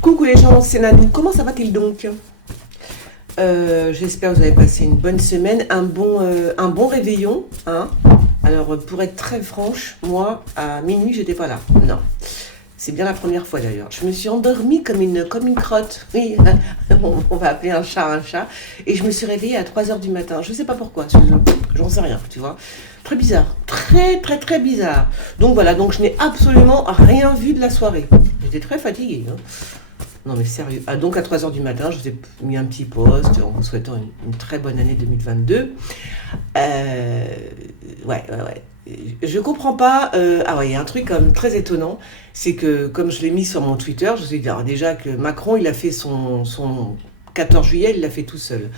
Coucou les gens, c'est Nanou. Comment ça va-t-il donc? J'espère que vous avez passé une bonne semaine, un bon réveillon. Hein. Alors, pour être très franche, moi, à minuit, j'étais pas là. Non. C'est bien la première fois d'ailleurs. Je me suis endormie comme une crotte. Oui, on va appeler un chat un chat. Et je me suis réveillée à 3 heures du matin. Je sais pas pourquoi. J'en sais rien, tu vois. Très bizarre. Très, très, très bizarre. Donc voilà, donc je n'ai absolument rien vu de la soirée. J'étais très fatiguée. Hein. Non mais sérieux. Ah, donc à 3 heures du matin, je vous ai mis un petit post en vous souhaitant une très bonne année 2022. Ouais. Je comprends pas. Ah ouais, il y a un truc comme très étonnant, c'est que comme je l'ai mis sur mon Twitter, je vous ai dit alors déjà que Macron, il a fait son 14 juillet, il l'a fait tout seul.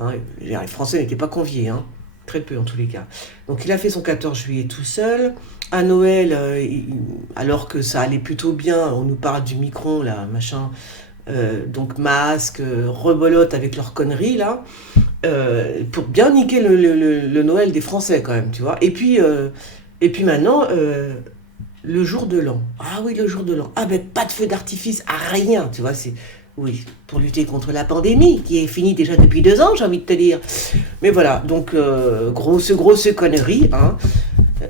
Hein, les Français n'étaient pas conviés, hein, très peu en tous les cas. Donc il a fait son 14 juillet tout seul. À Noël, alors que ça allait plutôt bien, on nous parle du Micron, là, machin, donc masque, rebolote avec leurs conneries, là, pour bien niquer le Noël des Français, quand même, tu vois. Et puis maintenant, le jour de l'an. Ah oui, le jour de l'an. Ah ben, pas de feu d'artifice, à rien, tu vois, c'est... Oui, pour lutter contre la pandémie, qui est finie déjà depuis 2 ans, j'ai envie de te dire. Mais voilà, donc, grosse connerie, hein.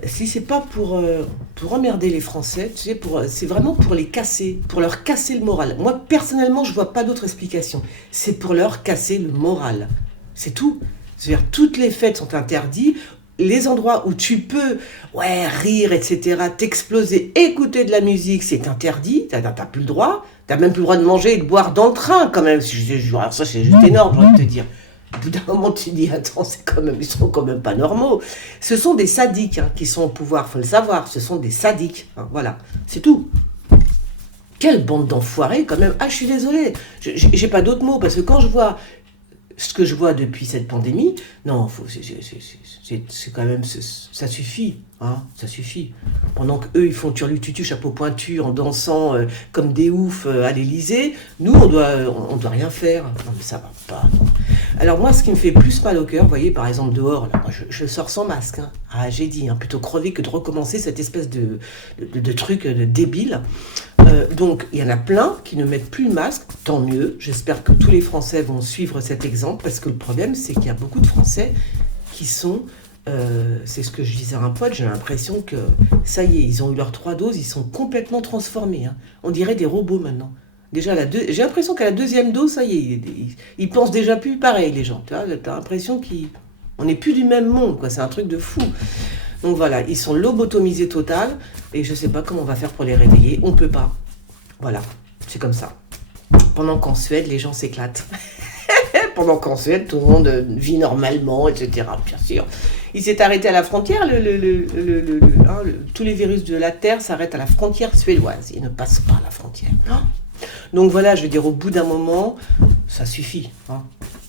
Si c'est pas pour emmerder les Français, tu sais, c'est vraiment pour les casser, pour leur casser le moral. Moi, personnellement, je vois pas d'autre explication. C'est pour leur casser le moral. C'est tout. C'est-à-dire, toutes les fêtes sont interdites. Les endroits où tu peux, ouais, rire, etc., t'exploser, écouter de la musique, c'est interdit. T'as plus le droit. T'as même plus le droit de manger et de boire dans le train, quand même. Alors ça, c'est juste énorme, j'ai envie de te dire. Au bout d'un moment, tu dis, attends, ils sont quand même pas normaux. Ce sont des sadiques hein, qui sont au pouvoir, faut le savoir. Ce sont des sadiques, hein, voilà, c'est tout. Quelle bande d'enfoirés, quand même. Ah, je suis désolée, j'ai pas d'autres mots, parce que quand je vois ce que je vois depuis cette pandémie, non, c'est quand même, ça suffit, hein, ça suffit. Pendant qu'eux, ils font turlututu, chapeau pointu, en dansant comme des oufs à l'Élysée, nous, on doit rien faire. Non, mais ça va pas. Non. Alors moi, ce qui me fait plus mal au cœur, vous voyez, par exemple, dehors, là, moi, je sors sans masque. Hein. Ah, j'ai dit, hein, plutôt crever que de recommencer cette espèce de truc débile. Donc, il y en a plein qui ne mettent plus le masque, tant mieux. J'espère que tous les Français vont suivre cet exemple, parce que le problème, c'est qu'il y a beaucoup de Français qui sont, c'est ce que je disais à un pote, j'ai l'impression que ça y est, ils ont eu leurs 3 doses, ils sont complètement transformés. Hein. On dirait des robots maintenant. Déjà, j'ai l'impression qu'à la deuxième dose, ça y est, ils pensent déjà plus pareil, les gens. Tu vois, t'as l'impression qu'on n'est plus du même monde, quoi. C'est un truc de fou. Donc voilà, ils sont lobotomisés total, et je sais pas comment on va faire pour les réveiller. On peut pas. Voilà, c'est comme ça. Pendant qu'en Suède, les gens s'éclatent. Pendant qu'en Suède, tout le monde vit normalement, etc. Bien sûr. Il s'est arrêté à la frontière, tous les virus de la Terre s'arrêtent à la frontière suédoise. Ils ne passent pas la frontière. Donc voilà, je veux dire, au bout d'un moment, ça suffit. Hein.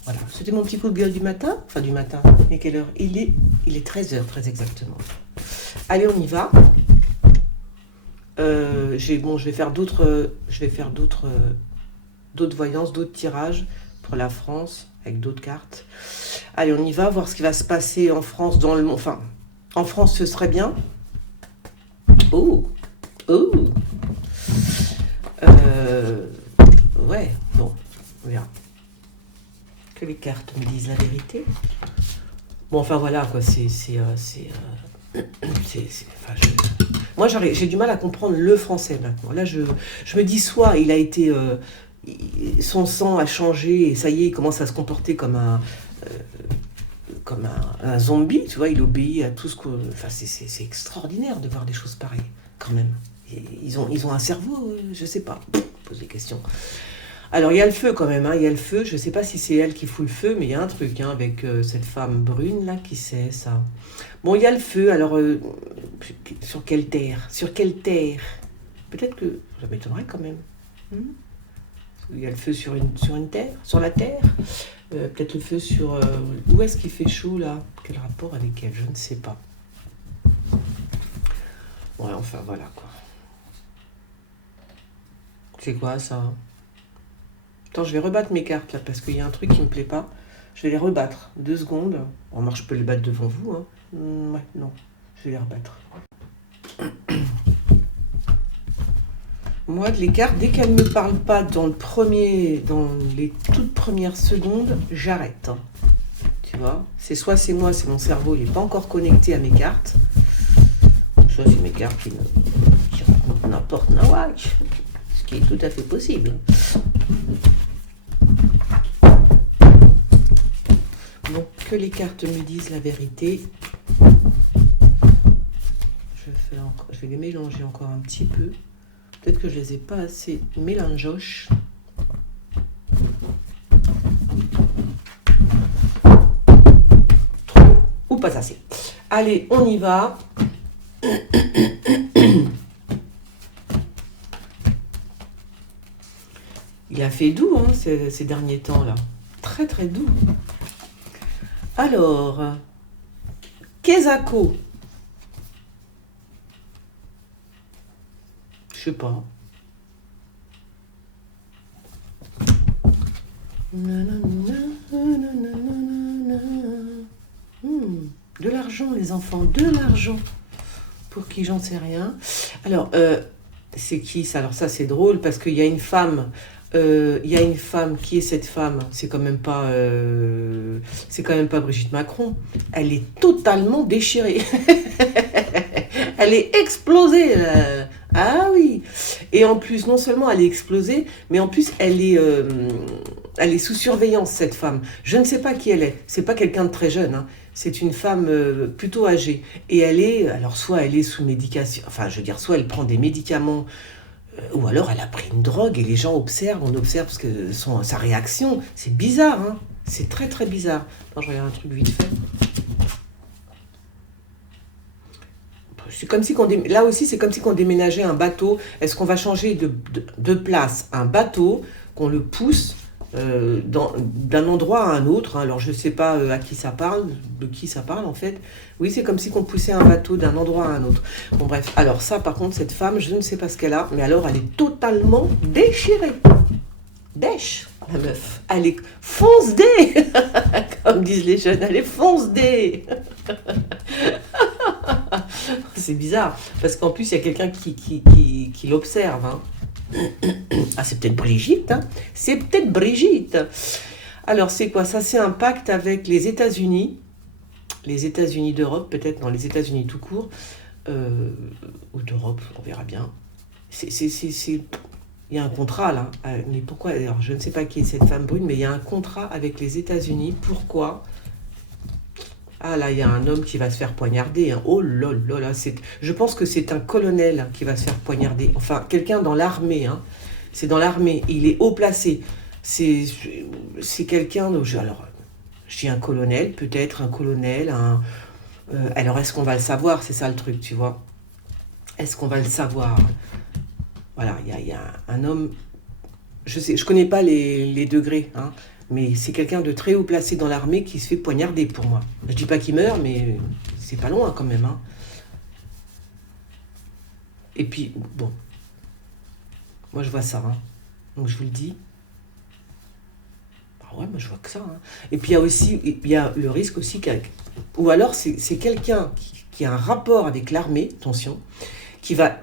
Voilà. C'était mon petit coup de gueule du matin. Enfin, du matin. Et quelle heure ? Il est 13h, très exactement. Allez, on y va. Je vais faire d'autres voyances, d'autres tirages pour la France, avec d'autres cartes. Allez, on y va, voir ce qui va se passer en France, dans le monde. Enfin, en France, ce serait bien. Oh. Ouais, bon, on verra. Que les cartes me disent la vérité. Bon, enfin voilà, quoi, moi, j'ai du mal à comprendre le français maintenant. Là, je me dis, soit il a été... son sang a changé et ça y est, il commence à se comporter comme un zombie, tu vois, il obéit à tout ce que... Enfin, c'est extraordinaire de voir des choses pareilles, quand même. Et ils ont un cerveau, je sais pas, pose des questions. Alors, il y a le feu quand même, hein, il y a le feu, je sais pas si c'est elle qui fout le feu, mais il y a un truc hein, avec cette femme brune, là, qui sait ça. Bon, il y a le feu, alors, sur quelle terre? Sur quelle terre? Peut-être que... Ça m'étonnerait quand même. Il y a le feu sur une terre, sur la terre. Peut-être le feu sur... où est-ce qu'il fait chaud, là? Quel rapport avec elle? Je ne sais pas. Ouais, enfin, voilà, quoi. C'est quoi, ça? Attends, je vais rebattre mes cartes, là, parce qu'il y a un truc qui me plaît pas. Je vais les rebattre. 2 secondes. Bon, moi, je peux les battre devant vous, hein. Ouais, non. Je vais les rebattre. Moi, les cartes, dès qu'elles ne me parlent pas dans les toutes premières secondes, j'arrête, hein. Tu vois, c'est moi, c'est mon cerveau, il n'est pas encore connecté à mes cartes. Soit c'est mes cartes qui racontent n'importe quoi, ce qui est tout à fait possible. Donc, que les cartes me disent la vérité. Je vais les mélanger encore un petit peu. Peut-être que je les ai pas assez mélangoches. Trop ou pas assez. Allez, on y va. Il a fait doux, hein, ces derniers temps-là. Très très doux. Alors, Kezako. Je sais pas. De l'argent, les enfants, de l'argent. Pour qui, j'en sais rien. Alors, c'est qui ça? Alors ça, c'est drôle parce qu'il y a une femme. Il y a une femme. Qui est cette femme? C'est quand même pas Brigitte Macron. Elle est totalement déchirée. Elle est explosée. Ah oui. Et en plus, non seulement elle est explosée, mais en plus elle est sous surveillance, cette femme. Je ne sais pas qui elle est. C'est pas quelqu'un de très jeune, hein. C'est une femme plutôt âgée. Et alors soit elle est sous médication, enfin je veux dire, soit elle prend des médicaments, ou alors elle a pris une drogue et les gens observent, on observe parce que sa réaction, c'est bizarre, hein. C'est très très bizarre. Attends, je regarde un truc vite fait. C'est comme si là aussi, c'est comme si on déménageait un bateau. Est-ce qu'on va changer de place un bateau, qu'on le pousse d'un endroit à un autre, hein. Alors, je ne sais pas à qui ça parle, de qui ça parle en fait. Oui, c'est comme si on poussait un bateau d'un endroit à un autre. Bon, bref. Alors, ça, par contre, cette femme, je ne sais pas ce qu'elle a, mais alors, elle est totalement déchirée. Dèche, la meuf. Elle est fonce-dé, comme disent les jeunes. Elle est fonce-dé. C'est bizarre, parce qu'en plus, il y a quelqu'un qui l'observe, hein. Ah, c'est peut-être Brigitte, hein. C'est peut-être Brigitte. Alors, c'est quoi ça? C'est un pacte avec les États-Unis d'Europe, peut-être, non, les États-Unis tout court, ou d'Europe, on verra bien. Il y a un contrat, là. Mais pourquoi? Alors, je ne sais pas qui est cette femme brune, mais il y a un contrat avec les États-Unis. Pourquoi? Ah là, il y a un homme qui va se faire poignarder, hein. Oh là là là, je pense que c'est un colonel qui va se faire poignarder. Enfin, quelqu'un dans l'armée, hein. C'est dans l'armée, il est haut placé. C'est quelqu'un... Alors, je dis un colonel, peut-être un colonel, alors, est-ce qu'on va le savoir? C'est ça le truc, tu vois. Est-ce qu'on va le savoir? Voilà, il y a un homme... Je connais pas les degrés, hein. Mais c'est quelqu'un de très haut placé dans l'armée qui se fait poignarder pour moi. Je dis pas qu'il meurt, mais c'est pas loin quand même, hein. Et puis, bon, moi je vois ça, hein. Donc je vous le dis. Ah ouais, moi je vois que ça, hein. Et puis il y a le risque aussi ou alors c'est quelqu'un qui a un rapport avec l'armée, attention, qui va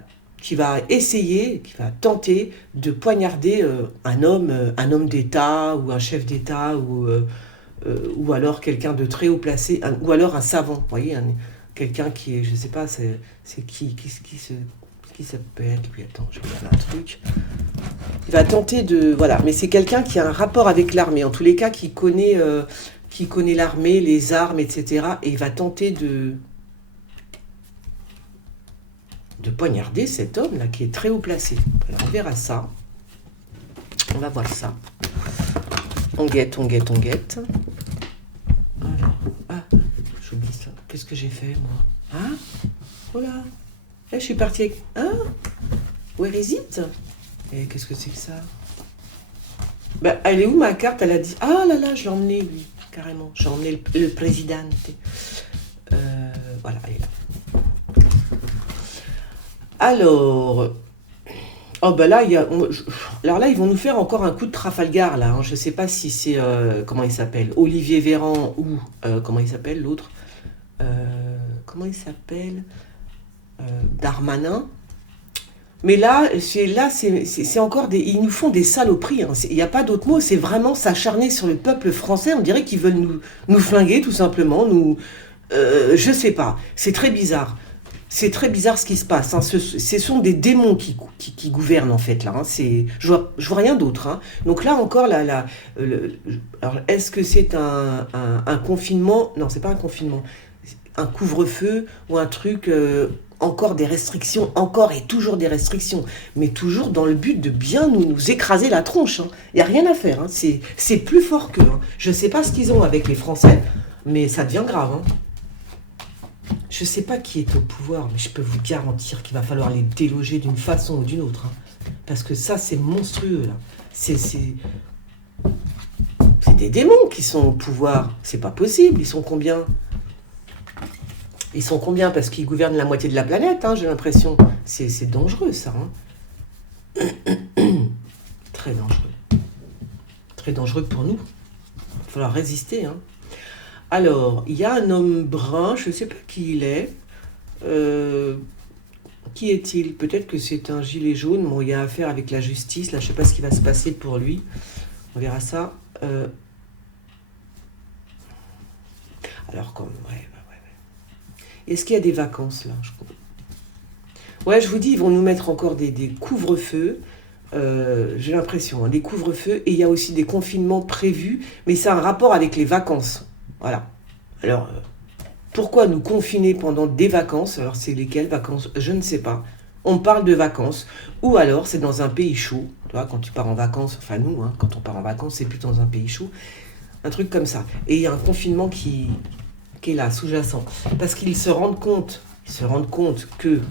essayer, qui va tenter de poignarder un homme d'État ou un chef d'État ou alors quelqu'un de très haut placé, ou alors un savant, vous voyez, quelqu'un qui est, je sais pas, c'est qui ça peut être, lui, attends, je regarde un truc. Il va tenter de, voilà, mais c'est quelqu'un qui a un rapport avec l'armée, en tous les cas, qui connaît l'armée, les armes, etc. Et il va tenter de poignarder cet homme-là, qui est très haut placé. Alors, on verra ça. On va voir ça. On guette. Alors, j'oublie ça. Qu'est-ce que j'ai fait, moi? Hein? Oh là! Là, je suis partie avec... Hein? Where is it? Et qu'est-ce que c'est que ça? Bah, elle est où, ma carte? Elle a dit... Ah là là, je l'ai emmené, lui, carrément. J'ai emmené le président. Voilà, elle est là. Alors... Oh ben là, alors là, ils vont nous faire encore un coup de Trafalgar, là, hein. Je ne sais pas si c'est... comment il s'appelle? Olivier Véran ou... comment il s'appelle, l'autre? Comment il s'appelle? Darmanin. Mais c'est encore des... Ils nous font des saloperies, hein. Il n'y a pas d'autre mot, c'est vraiment s'acharner sur le peuple français. On dirait qu'ils veulent nous flinguer, tout simplement. Je sais pas, c'est très bizarre. C'est très bizarre ce qui se passe, hein. Ce sont des démons qui gouvernent, en fait, là, hein. Je vois rien d'autre, hein. Donc là, encore, alors, est-ce que c'est un confinement? Non, c'est pas un confinement. Un couvre-feu ou un truc... encore des restrictions, encore et toujours des restrictions, mais toujours dans le but de bien nous écraser la tronche, hein. Il n'y a rien à faire, hein. C'est plus fort qu'eux, hein. Je ne sais pas ce qu'ils ont avec les Français, mais ça devient grave, hein. Je ne sais pas qui est au pouvoir, mais je peux vous garantir qu'il va falloir les déloger d'une façon ou d'une autre, hein. Parce que ça, c'est monstrueux, là. C'est des démons qui sont au pouvoir. C'est pas possible. Ils sont combien? Ils sont combien? Parce qu'ils gouvernent la moitié de la planète, hein, j'ai l'impression. C'est dangereux, ça, hein. Très dangereux. Très dangereux pour nous. Il va falloir résister, hein. Alors, il y a un homme brun, je ne sais pas qui il est. Qui est-il? Peut-être que c'est un gilet jaune. Bon, il y a affaire avec la justice. Là, je ne sais pas ce qui va se passer pour lui. On verra ça. Alors, comme... Ouais. Est-ce qu'il y a des vacances, là? Ouais, je vous dis, ils vont nous mettre encore des couvre-feux. J'ai l'impression, hein, des couvre-feux. Et il y a aussi des confinements prévus. Mais c'est un rapport avec les vacances. Voilà. Alors, pourquoi nous confiner pendant des vacances? Alors, c'est lesquelles vacances? Je ne sais pas. On parle de vacances. Ou alors, c'est dans un pays chaud. Tu vois, quand tu pars en vacances, enfin nous, hein, quand on part en vacances, c'est plutôt dans un pays chaud. Un truc comme ça. Et il y a un confinement qui est là, sous-jacent. Parce qu'ils se rendent compte que,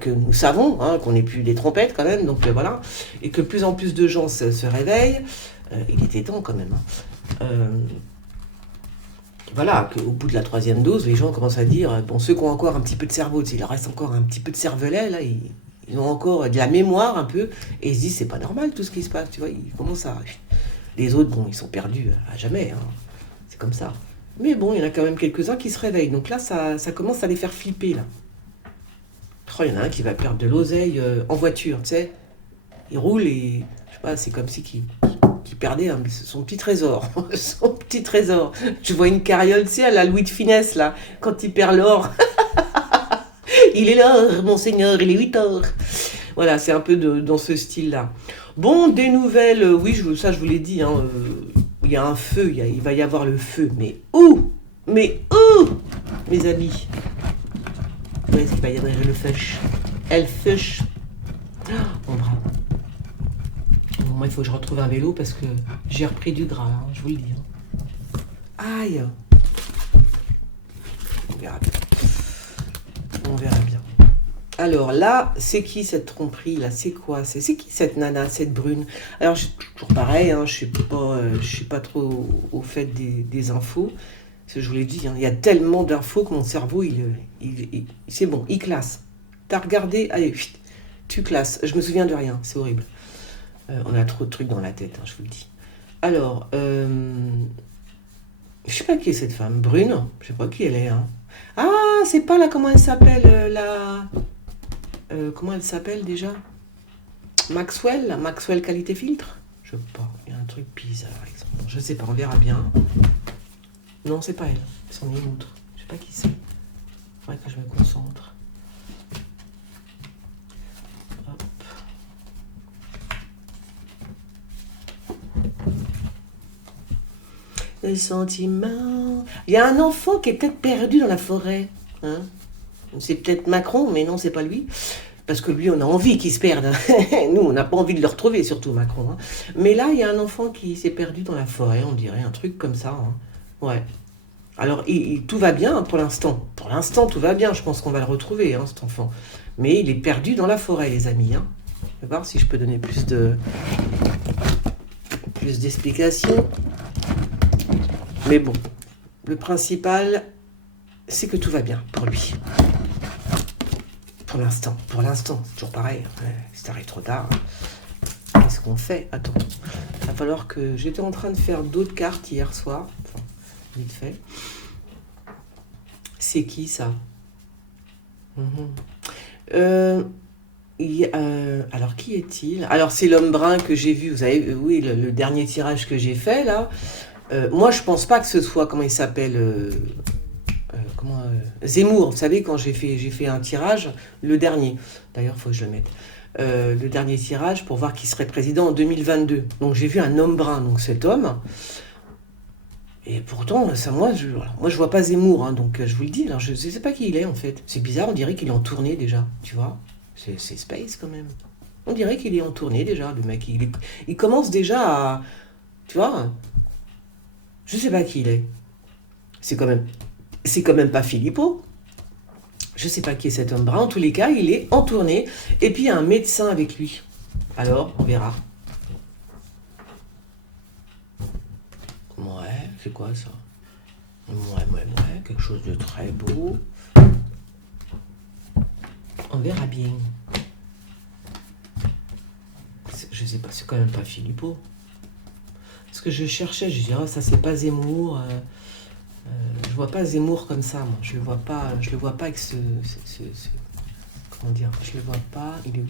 que nous savons, hein, qu'on n'est plus des trompettes quand même, donc voilà, et que plus en plus de gens se réveillent. Il était temps quand même, hein. Voilà, qu'au bout de la 3e dose, les gens commencent à dire, bon, ceux qui ont encore un petit peu de cerveau, il leur reste encore un petit peu de cervelet, là, ils ont encore de la mémoire un peu, et ils se disent, c'est pas normal tout ce qui se passe, tu vois, ils commencent à... Les autres, bon, ils sont perdus à jamais, hein. C'est comme ça. Mais bon, il y en a quand même quelques-uns qui se réveillent, donc là, ça commence à les faire flipper, là. Oh, il y en a un qui va perdre de l'oseille en voiture, tu sais, il roule et, je sais pas, c'est comme si qui perdait son petit trésor. Son petit trésor. Je vois une carriole, tu sais, à la Louis de Finesse, là, quand il perd l'or. Il est l'or, monseigneur, il est 8 heures. Voilà, c'est un peu dans ce style-là. Bon, des nouvelles, oui, ça je vous l'ai dit, hein, il y a un feu, il va y avoir le feu. Mais où? Mais où, mes amis? Où est-ce qu'il va y avoir le feu? El feu. Bon, bravo. Moi, il faut que je retrouve un vélo parce que j'ai repris du gras, hein, je vous le dis, hein. Aïe! On verra bien. On verra bien. Alors là, c'est qui cette tromperie là? C'est quoi? C'est qui cette nana, cette brune? Alors, toujours pareil, hein, je suis pas trop au fait des infos. Parce que je vous l'ai dit, hein, il y a tellement d'infos que mon cerveau, c'est bon, il classe. T'as regardé? Allez, tu classes. Je me souviens de rien, c'est horrible. On a trop de trucs dans la tête, hein, je vous le dis. Alors, je sais pas qui est cette femme. Brune? Je sais pas qui elle est, hein. Ah, c'est pas là, comment elle s'appelle, comment elle s'appelle déjà? Maxwell Qualité Filtre? Je sais pas, il y a un truc bizarre, par exemple. Je sais pas, on verra bien. Non, c'est pas elle, c'en est une autre. Je sais pas qui c'est. Faudrait que je me concentre. Hop. Le sentiment. Il y a un enfant qui est peut-être perdu dans la forêt, hein. C'est peut-être Macron, mais non, c'est pas lui. Parce que lui, on a envie qu'il se perde. Nous, on n'a pas envie de le retrouver, surtout Macron, hein. Mais là, il y a un enfant qui s'est perdu dans la forêt, on dirait, un truc comme ça, hein. Ouais. Alors, tout va bien, hein, pour l'instant. Pour l'instant, tout va bien. Je pense qu'on va le retrouver, hein, cet enfant. Mais il est perdu dans la forêt, les amis, hein. Je vais voir si je peux donner plus d'explications. Mais bon, le principal, c'est que tout va bien pour lui. Pour l'instant, c'est toujours pareil. Si t'arrives trop tard, qu'est-ce qu'on fait? Attends, il va falloir que... J'étais en train de faire d'autres cartes hier soir. Enfin, vite fait. C'est qui, ça? Alors, qui est-il? Alors, c'est l'homme brun que j'ai vu, vous savez, oui, le dernier tirage que j'ai fait, là. Moi, je pense pas que ce soit, comment il s'appelle Zemmour. Vous savez, quand j'ai fait un tirage, le dernier. D'ailleurs, il faut que je le mette. Le dernier tirage pour voir qui serait président en 2022. Donc, j'ai vu un homme brun, donc cet homme. Et pourtant, ça, moi, je vois pas Zemmour, hein, donc je vous le dis. Alors, je sais pas qui il est, en fait. C'est bizarre, on dirait qu'il est en tournée déjà, tu vois. C'est space, quand même. On dirait qu'il est en tournée déjà, le mec. Il commence déjà à... Tu vois, je sais pas qui il est. C'est quand même, c'est quand même pas Philippot. Je sais pas qui est cet homme brun. En tous les cas, il est en tournée. Et puis, il y a un médecin avec lui. Alors, on verra. Ouais, c'est quoi ça? Ouais, quelque chose de très beau. On verra bien. Je sais pas, c'est quand même pas Philippot. Ce que je cherchais, je disais, oh, ça c'est pas Zemmour. Je vois pas Zemmour comme ça, moi. Je le vois pas avec comment dire? Je le vois pas. Il est où?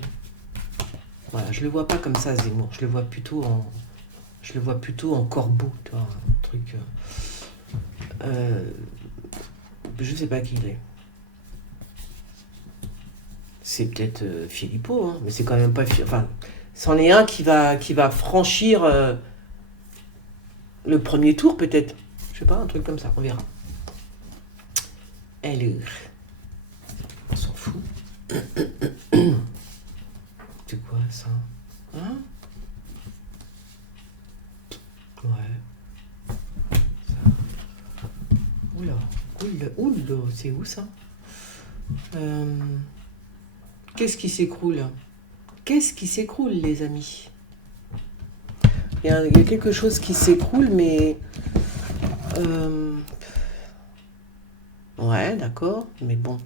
Voilà, je le vois pas comme ça, Zemmour. Je le vois plutôt en corbeau, tu vois, un truc. Euh, je sais pas qui il est. C'est peut-être Philippot, hein, mais c'est quand même pas. Enfin, c'en est un qui va franchir le premier tour, peut-être. Je sais pas, un truc comme ça, on verra. Alors, on s'en fout. C'est quoi ça? Hein? Ouais. Ça. Oula, oula, c'est où ça? Euh, Qu'est-ce qui s'écroule? Qu'est-ce qui s'écroule, les amis? Il y a quelque chose qui s'écroule, mais... Ouais, d'accord, mais bon.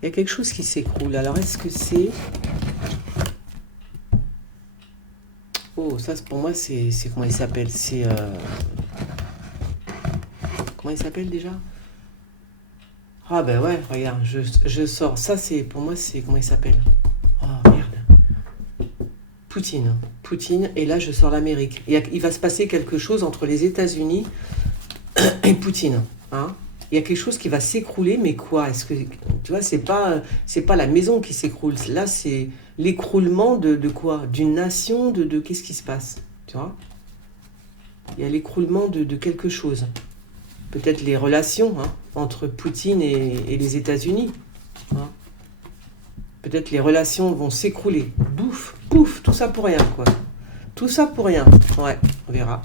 Il y a quelque chose qui s'écroule. Alors, est-ce que c'est... Oh, ça, pour moi, c'est comment il s'appelle? Comment il s'appelle déjà? Ah ben ouais, regarde, je sors. Ça, pour moi, c'est... Comment il s'appelle? Oh, merde. Poutine. Poutine, et là, je sors l'Amérique. Il va se passer quelque chose entre les États-Unis et Poutine. Hein? Il y a quelque chose qui va s'écrouler, mais quoi? Est-ce que... Tu vois, c'est pas la maison qui s'écroule. Là, c'est l'écroulement de quoi? D'une nation, qu'est-ce qui se passe? Tu vois? Il y a l'écroulement de quelque chose. Peut-être les relations, hein, entre Poutine et les États-Unis. Hein. Peut-être les relations vont s'écrouler. Bouf, pouf, tout ça pour rien, quoi. Tout ça pour rien. Ouais, on verra.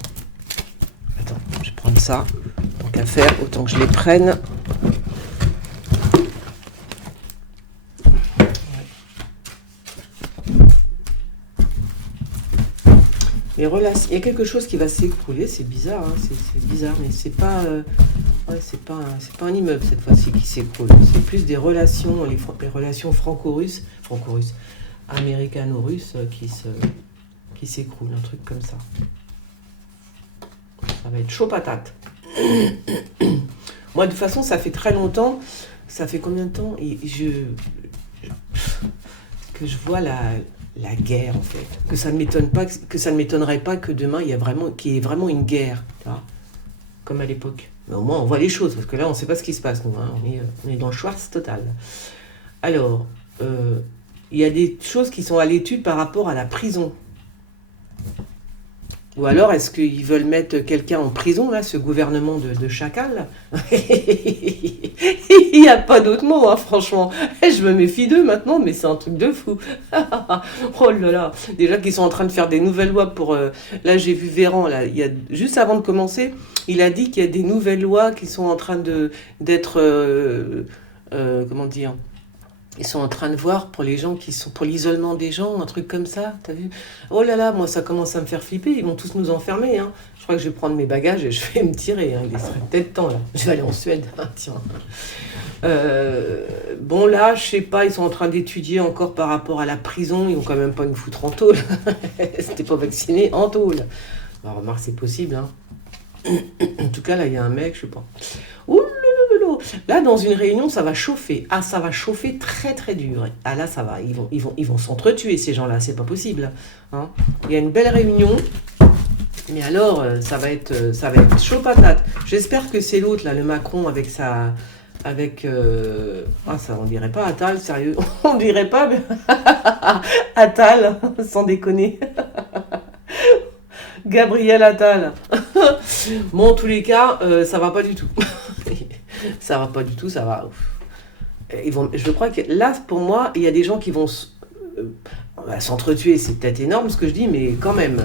Attends, je vais prendre ça. Tant qu'à faire, autant que je les prenne. Les relations, il y a quelque chose qui va s'écrouler, c'est bizarre, hein, c'est bizarre, mais c'est pas, ouais, c'est pas un immeuble cette fois-ci qui s'écroule. C'est plus des relations, les relations franco-russes, américano-russes qui s'écroulent, un truc comme ça. Ça va être chaud patate. Moi, de toute façon, ça fait très longtemps. Ça fait combien de temps que je vois la guerre, en fait. Que ça ne m'étonnerait pas que demain, qu'il y ait vraiment une guerre, tu vois, comme à l'époque. Mais au moins, on voit les choses, parce que là, on ne sait pas ce qui se passe, nous. Hein. On est dans le Schwarz total. Alors, il y a des choses qui sont à l'étude par rapport à la prison. Ou alors, est-ce qu'ils veulent mettre quelqu'un en prison, là, ce gouvernement de chacal? Il n'y a pas d'autre mot, hein, franchement. Je me méfie d'eux maintenant, mais c'est un truc de fou. Oh là là. Déjà qu'ils sont en train de faire des nouvelles lois pour... Là, j'ai vu Véran, là, juste avant de commencer, il a dit qu'il y a des nouvelles lois qui sont en train d'être... comment dire? Ils sont en train de voir pour les gens qui sont pour l'isolement des gens, un truc comme ça, t'as vu? Oh là là, moi ça commence à me faire flipper, ils vont tous nous enfermer, hein. Je crois que je vais prendre mes bagages et je vais me tirer, hein. Il serait peut-être temps là. Je vais aller en Suède, hein, tiens. Bon là, je sais pas, ils sont en train d'étudier encore par rapport à la prison, ils vont quand même pas nous foutre en tôle. C'était pas vacciné, en tôle. Alors, remarque, c'est possible, hein. En tout cas, là, il y a un mec, je sais pas. Ouh là là là, chaud. Là, dans une réunion, ça va chauffer. Ah, ça va chauffer très très dur. Ah là, ça va. Ils vont s'entretuer, ces gens-là. C'est pas possible. Hein. Il y a une belle réunion. Mais alors, ça va être chaud patate. J'espère que c'est l'autre, là, le Macron, avec sa... Avec... Ah, ça, on dirait pas Attal, sérieux. On dirait pas, mais... Attal, sans déconner. Gabriel Attal. Bon, en tous les cas, ça va pas du tout. Ça va pas du tout, ça va... je crois que là, pour moi, il y a des gens qui vont s'entretuer. C'est peut-être énorme ce que je dis, mais quand même...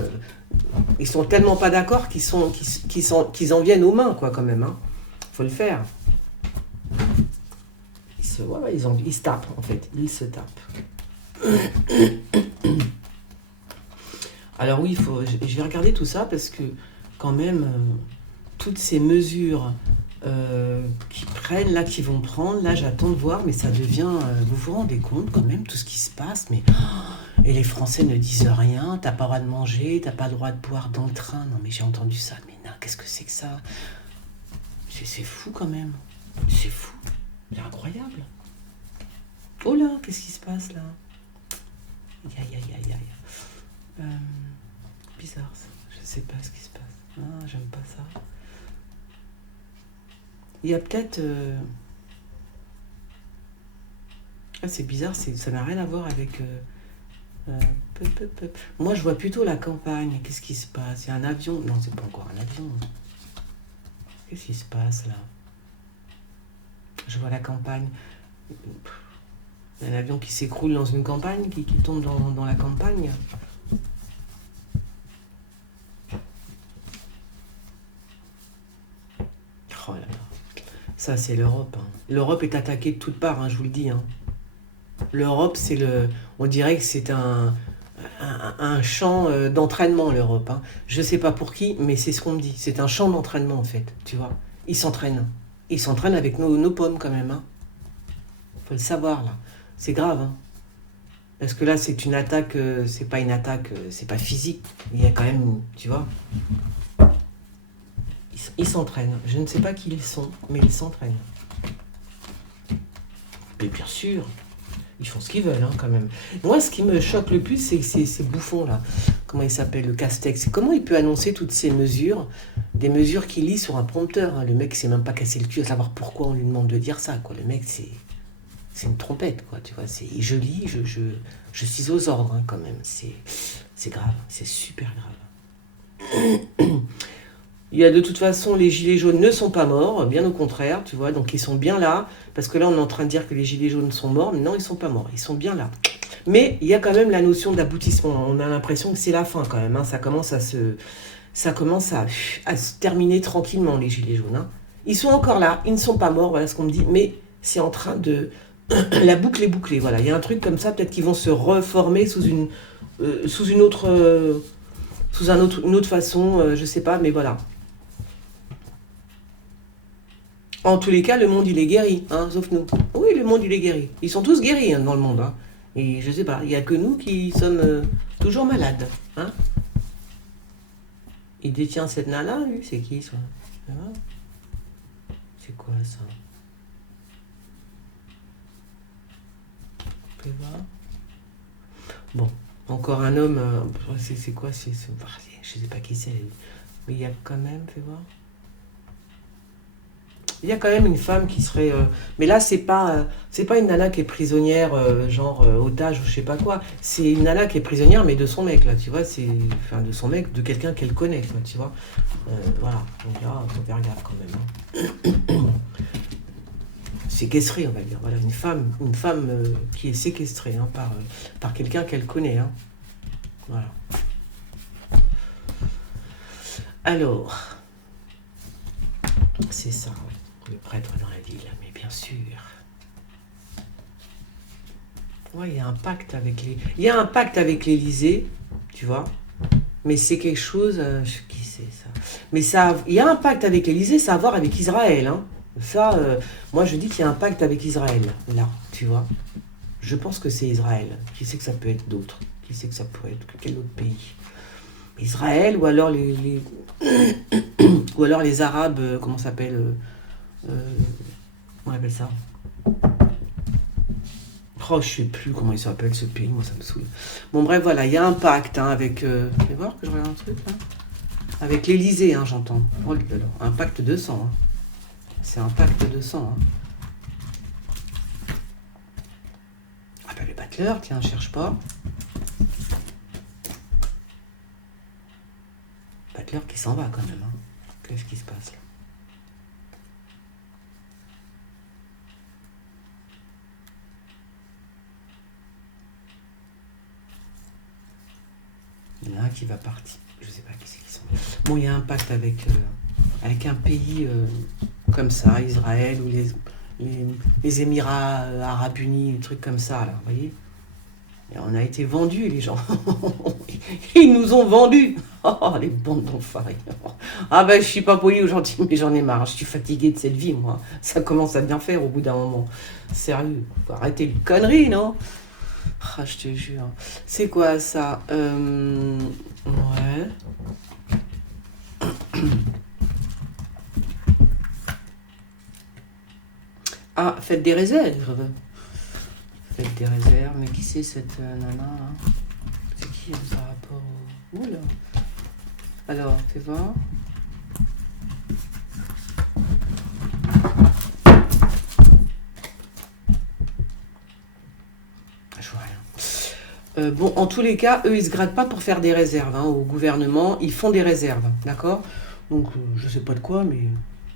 Ils sont tellement pas d'accord qu'ils en viennent aux mains, quoi, quand même. Hein. Faut le faire. Ils se tapent, en fait. Ils se tapent. Alors oui, je vais regarder tout ça parce que, quand même, toutes ces mesures qui prennent, là, qui vont prendre, là, j'attends de voir, mais ça devient... vous vous rendez compte, quand même, tout ce qui se passe, mais... Et les Français ne disent rien, t'as pas le droit de manger, t'as pas le droit de boire dans le train. Non mais j'ai entendu ça, mais non, qu'est-ce que c'est que ça? C'est fou quand même. C'est fou. C'est incroyable. Oh là, qu'est-ce qui se passe là? Aïe. Bizarre ça. Je sais pas ce qui se passe. Ah, j'aime pas ça. Il y a peut-être... Ah, c'est bizarre, ça n'a rien à voir avec... Moi, je vois plutôt la campagne. Qu'est-ce qui se passe? Il y a un avion. Non, c'est pas encore un avion. Qu'est-ce qui se passe là? Je vois la campagne. Un avion qui s'écroule dans une campagne, qui tombe dans la campagne. Oh là là. Ça, c'est l'Europe. Hein. L'Europe est attaquée de toutes parts, hein, je vous le dis. Hein. L'Europe, on dirait que c'est un champ d'entraînement, l'Europe. Hein. Je sais pas pour qui, mais c'est ce qu'on me dit. C'est un champ d'entraînement, en fait, tu vois. Ils s'entraînent. Ils s'entraînent avec nos pommes, quand même. Hein. Faut le savoir, là. C'est grave, hein. Parce que là, c'est une attaque, c'est pas une attaque, c'est pas physique. Il y a quand même, tu vois. Ils s'entraînent. Je ne sais pas qui ils sont, mais ils s'entraînent. Mais bien sûr. Ils font ce qu'ils veulent, hein, quand même. Moi, ce qui me choque le plus, c'est ces bouffons-là. Comment il s'appelle, le Castex? Comment il peut annoncer toutes ces mesures, des mesures qu'il lit sur un prompteur, hein. Le mec s'est même pas cassé le cul à savoir pourquoi on lui demande de dire ça, quoi. Le mec, c'est une trompette, quoi, tu vois. Je lis, je suis aux ordres, hein, quand même. C'est grave, c'est super grave. Il y a de toute façon, les gilets jaunes ne sont pas morts, bien au contraire, tu vois, donc ils sont bien là, parce que là on est en train de dire que les gilets jaunes sont morts, mais non, ils sont pas morts, ils sont bien là. Mais il y a quand même la notion d'aboutissement, on a l'impression que c'est la fin quand même, hein. Ça commence à se terminer tranquillement, les gilets jaunes. Hein. Ils sont encore là, ils ne sont pas morts, voilà ce qu'on me dit, mais c'est en train de... la boucle est bouclée, voilà, il y a un truc comme ça, peut-être qu'ils vont se reformer sous une autre façon, je sais pas, mais voilà. En tous les cas, le monde, il est guéri, hein, sauf nous. Oui, le monde, il est guéri. Ils sont tous guéris, hein, dans le monde. Hein. Et je sais pas, il n'y a que nous qui sommes toujours malades. Hein. Il détient cette nana, lui, c'est qui, ça? C'est quoi, ça? Fais voir. Bon, encore un homme, c'est quoi? Je sais pas qui c'est, mais il y a quand même, fais voir. Il y a quand même une femme qui serait... mais là, c'est pas une nana qui est prisonnière, genre otage ou je sais pas quoi. C'est une nana qui est prisonnière, mais de son mec, là, tu vois. Enfin, de son mec, de quelqu'un qu'elle connaît, quoi, tu vois. Voilà. Donc là, faut faire gaffe quand même. Hein. Séquestrée, on va dire. Voilà, une femme qui est séquestrée, hein, par quelqu'un qu'elle connaît. Hein. Voilà. Alors, c'est ça. Le prêtre dans la ville, mais bien sûr. Ouais, il y a un pacte avec l'Élysée, tu vois. Mais c'est quelque chose, qui c'est ça? Mais il y a un pacte avec l'Élysée, ça a à voir avec Israël, hein. Ça, moi je dis qu'il y a un pacte avec Israël, là, tu vois. Je pense que c'est Israël. Qui sait que ça peut être d'autres? Qui sait que ça pourrait être quel autre pays? Israël ou alors ou alors les Arabes, comment ça s'appelle? On appelle ça. Oh, je sais plus comment il s'appelle ce pays, moi ça me saoule. Bon bref, voilà, il y a un pacte hein, avec... Vous allez voir que je regarde un truc là. Avec l'Élysée, hein, j'entends. Oh, un pacte de sang. Hein. C'est un pacte de sang. Hein. Ah ben le battleur, tiens, cherche pas. Battleur qui s'en va quand même. Hein. Qu'est-ce qui se passe là? Il y en a un qui va partir. Je sais pas qui c'est qui sont. Bon, il y a un pacte avec un pays comme ça, Israël ou les Émirats Arabes Unis, des trucs comme ça, là, vous voyez. Et on a été vendus, les gens. Ils nous ont vendus. Oh, les bandes d'enfoirés. Ah ben, je suis pas poli aujourd'hui, mais j'en ai marre. Je suis fatiguée de cette vie, moi. Ça commence à bien faire au bout d'un moment. Sérieux, faut arrêter les conneries, non? Ah, je te jure. C'est quoi ça Ouais. Ah, faites des réserves. Faites des réserves. Mais qui c'est cette nana là? C'est qui par rapport au... Oula. Alors, fais voir. Je vois rien. Bon, en tous les cas, eux, ils se grattent pas pour faire des réserves hein, au gouvernement. Ils font des réserves, d'accord? Donc, je sais pas de quoi, mais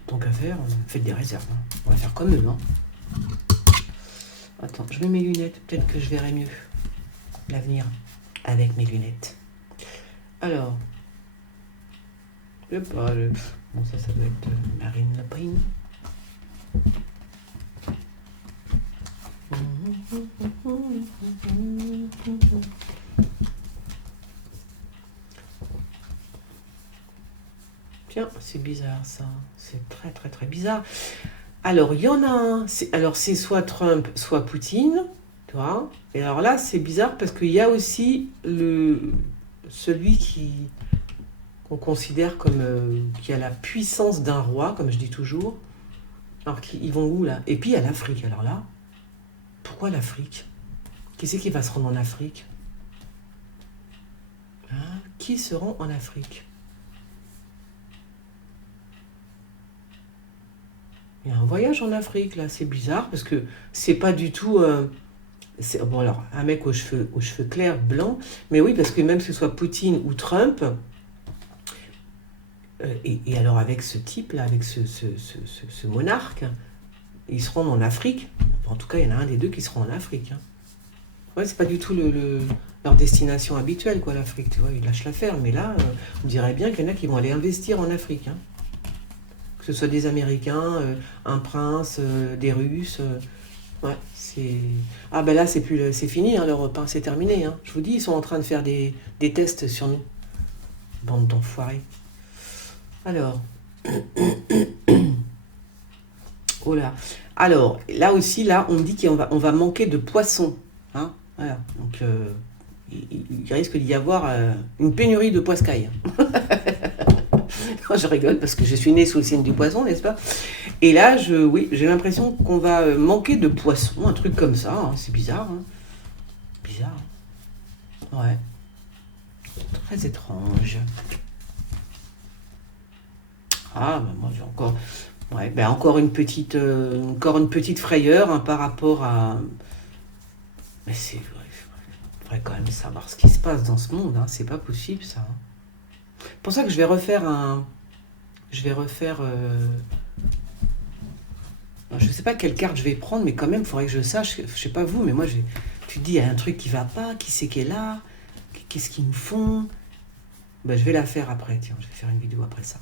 tant qu'à faire, faites des réserves. Hein. On va faire comme eux. Hein. Attends, je mets mes lunettes. Peut-être que je verrai mieux l'avenir avec mes lunettes. Alors, je sais pas. Bon, ça doit être Marine Le Pen. Tiens, c'est bizarre ça. C'est très très très bizarre. Alors, il y en a un. Alors, c'est soit Trump, soit Poutine. Tu vois. Et alors là, c'est bizarre parce qu'il y a aussi celui qu'on considère comme qui a la puissance d'un roi, comme je dis toujours. Alors, ils vont où là? Et puis, il y a l'Afrique. Alors là, pourquoi l'Afrique? Qui c'est qui va se rendre en Afrique? Hein? Qui se rend en Afrique? Il y a un voyage en Afrique, là, c'est bizarre, parce que c'est pas du tout... bon, alors, un mec aux cheveux clairs, blancs, mais oui, parce que même que ce soit Poutine ou Trump, et alors avec ce type-là, avec ce monarque, ils se rendent en Afrique. En tout cas, il y en a un des deux qui se rend en Afrique. Hein. Ouais, c'est pas du tout leur destination habituelle, quoi, l'Afrique, tu vois, ils lâchent l'affaire, mais là, on dirait bien qu'il y en a qui vont aller investir en Afrique, hein. Que ce soit des Américains, un prince, des Russes. Ouais, c'est... Ah ben là, c'est fini, hein, l'Europe, hein, c'est terminé. Hein. Je vous dis, ils sont en train de faire des tests sur nous. Bande d'enfoirés. Alors... oh là. Alors, là aussi, là, on me dit qu'on va manquer de poissons. Hein. Voilà. Donc, il risque d'y avoir une pénurie de poiscailles. Je rigole parce que je suis née sous le signe du poisson, n'est-ce pas? Et là, oui, j'ai l'impression qu'on va manquer de poissons, un truc comme ça. Hein. C'est bizarre. Hein. Bizarre. Ouais. Très étrange. Ah, bah moi j'ai encore... Ouais, ben encore une petite frayeur hein, par rapport à... Mais c'est vrai, il faudrait quand même savoir ce qui se passe dans ce monde. Hein. C'est pas possible, ça. Hein. C'est pour ça que je vais refaire je sais pas quelle carte je vais prendre, mais quand même, il faudrait que je sache, je sais pas vous, mais moi, tu te dis, il y a un truc qui va pas, qui c'est qui est là, qu'est-ce qu'ils nous font? Ben, je vais la faire après, tiens, je vais faire une vidéo après ça.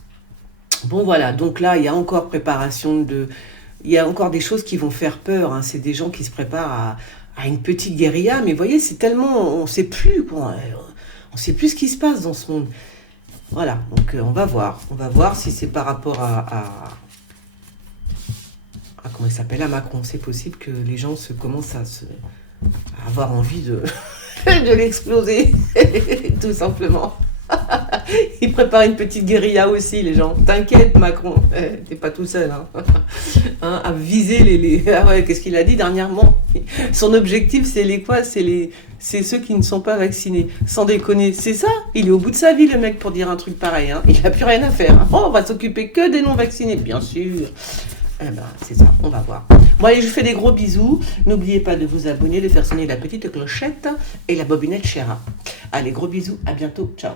Bon, voilà, donc là, il y a encore il y a encore des choses qui vont faire peur, hein. C'est des gens qui se préparent à une petite guérilla, mais vous voyez, c'est tellement, on sait plus, quoi. On sait plus ce qui se passe dans ce monde. Voilà, donc on va voir si c'est par rapport à comment il s'appelle, à Macron. C'est possible que les gens commencent à avoir envie de l'exploser, tout simplement. Il prépare une petite guérilla aussi, les gens. T'inquiète, Macron, t'es pas tout seul. Hein. Hein, à viser les... Ah ouais, qu'est-ce qu'il a dit dernièrement? Son objectif, c'est les quoi? C'est ceux qui ne sont pas vaccinés. Sans déconner, c'est ça. Il est au bout de sa vie, le mec, pour dire un truc pareil. Hein. Il n'a plus rien à faire. Oh, on va s'occuper que des non-vaccinés, bien sûr. Eh ben, c'est ça, on va voir. Bon, allez, je vous fais des gros bisous. N'oubliez pas de vous abonner, de faire sonner la petite clochette et la bobinette Chéra. Allez, gros bisous, à bientôt, ciao.